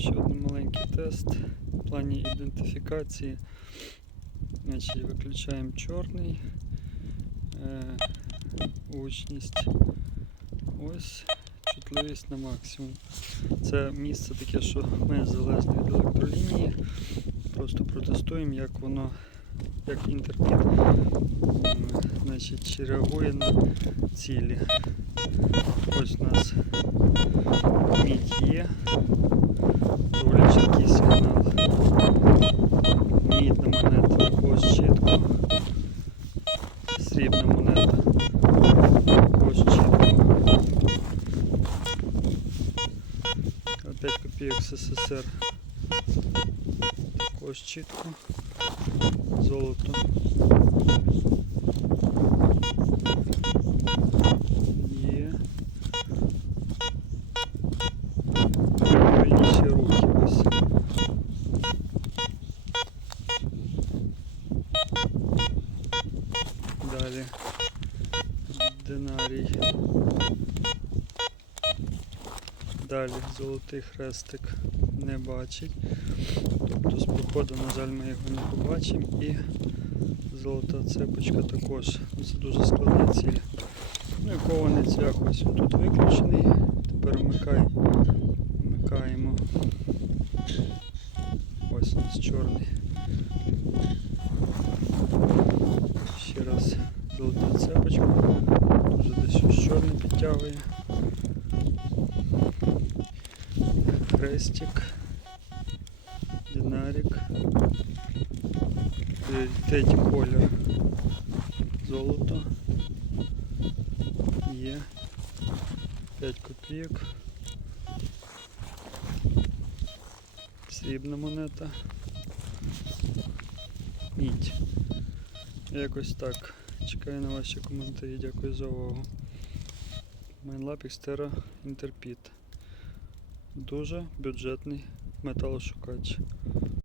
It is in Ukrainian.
ще один маленький тест в плані ідентифікації. Значить, виключаємо чорний. Е, гучність. Ось чутливість на максимум. Це місце таке, що ми залежні від електролінії. Просто протестуємо, як воно, як інтерпіт значить, чи реагує на цілі. Ось у нас мідь є. 5 копійок СССР також чітко. Золото. Є. Вільніші руки ось. Далі. Динарій. Далі золотий хрестик не бачить. Тобто з проходу, на жаль, ми його не побачимо. І золота цепочка також. Ну, Це дуже складна ціль. Ну і кований цвях тут виключений. Тепер вмикай, вмикаємо. Ось у нас чорний. Ще раз золота цепочка. Дуже десь щось чорне підтягує. Хрестик. Динарик. Третій колір. Золото. Є. 5 копійок. Срібна монета. Мідь. Якось так. Чекаю на ваші коментарі. Дякую за увагу. Майнлап Xterra Interpit. Дуже бюджетний металошукач.